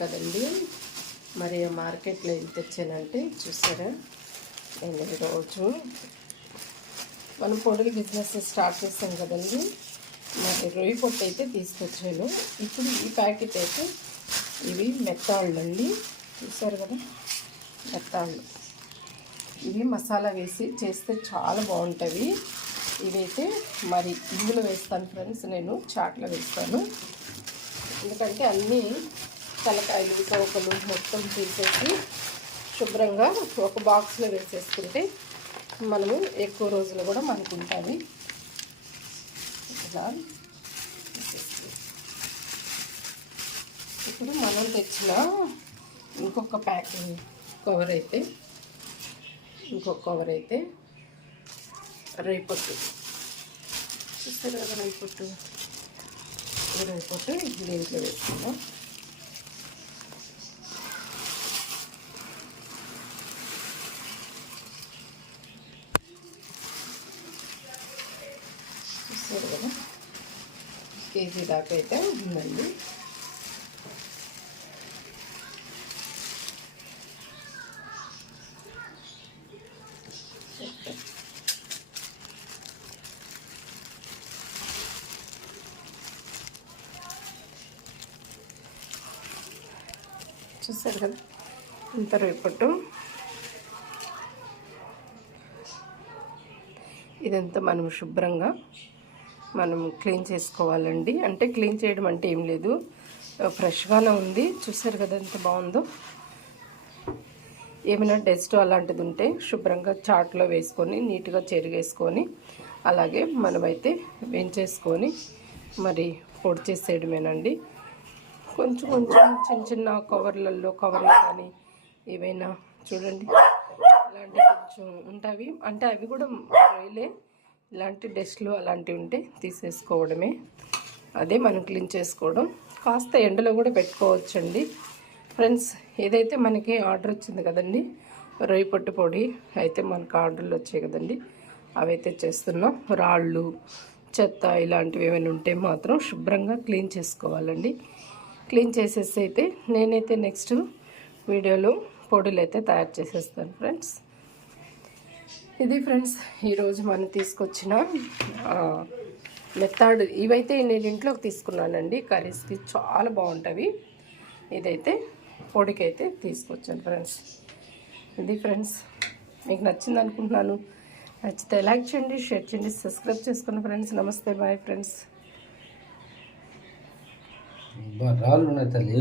కదండి. మరి మార్కెట్లో ఏం తెచ్చానంటే చూసారా, నేను ఈరోజు మనం పొడులు బిజినెస్ స్టార్ట్ చేస్తాం కదండి. మరి రొయ్యి పొట్టు అయితే తీసుకొచ్చాను. ఇప్పుడు ఈ ప్యాకెట్ అయితే ఇవి మెత్తాళ్ళు అండి, చూసారు కదా మెత్తాళ్ళు. ఇవి మసాలా వేసి చేస్తే చాలా బాగుంటుంది. ఇవైతే మరి ఇందులో వేస్తాను ఫ్రెండ్స్, నేను చాట్లో వేస్తాను. ఎందుకంటే అన్నీ తలకాయలు తోకలు మొత్తం తీసేసి శుభ్రంగా ఒక బాక్స్లో వేసేసుకుంటే మనము ఎక్కువ రోజులు కూడా మనకు ఉంటుంది. ఇలా ఇప్పుడు మనం తెచ్చిన ఇంకొక కవర్ అయితే రొయ్యి పొట్టు చూస్తారు కదా, రొయ్యి పొట్టు దీంట్లో వేసుకుందాం. చూస్తారు కదా, కేజీ దాకా అయితే ఉందండి. చూస్తారు కదా ఇంత రొయ్యి పొట్టు. ఇదంతా మనం శుభ్రంగా క్లీన్ చేసుకోవాలండి. అంటే క్లీన్ చేయడం అంటే ఏం లేదు, ఫ్రెష్గానే ఉంది. చూసారు కదా ఎంత బాగుందో. ఏమైనా డస్ట్ అలాంటిది ఉంటే శుభ్రంగా చాట్లో వేసుకొని నీట్గా చెరిగేసుకొని అలాగే మనమైతే వేయించేసుకొని మరి పొడి చేసేయడమేనండి. కొంచెం చిన్న కవర్లు కానీ ఏవైనా చూడండి ఇలాంటివి కొంచెం ఉంటాయి. అంటే అవి కూడా రొయ్యలే, ఇలాంటి డస్ట్లు అలాంటివి ఉంటే తీసేసుకోవడమే. అదే మనం క్లీన్ చేసుకోవడం. కాస్త ఎండలో కూడా పెట్టుకోవచ్చండి ఫ్రెండ్స్. ఏదైతే మనకి ఆర్డర్ వచ్చింది కదండి, రొయ్యి పొట్టు పొడి అయితే మనకు ఆర్డర్లు వచ్చాయి కదండి, అవైతే చేస్తున్నాం. రాళ్ళు చెత్త ఇలాంటివి ఏమైనా ఉంటే మాత్రం శుభ్రంగా క్లీన్ చేసుకోవాలండి. క్లీన్ చేసేసి అయితే నేనైతే నెక్స్ట్ వీడియోలో పొడులు అయితే తయారు చేసేస్తాను ఫ్రెండ్స్. ఇది ఫ్రెండ్స్ ఈరోజు మనం తీసుకొచ్చిన మెత్తాడు. ఇవైతే నేను ఇంట్లోకి తీసుకున్నానండి, కర్రీస్కి చాలా బాగుంటుంది. ఇదైతే పొడికైతే తీసుకొచ్చాను ఫ్రెండ్స్. ఇది ఫ్రెండ్స్ మీకు నచ్చింది అనుకుంటున్నాను. నచ్చితే లైక్ చేయండి, షేర్ చేయండి, సబ్స్క్రైబ్ చేసుకోండి ఫ్రెండ్స్. నమస్తే, బాయ్ ఫ్రెండ్స్. రాళ్ళు ఉన్నాయి తల్లి,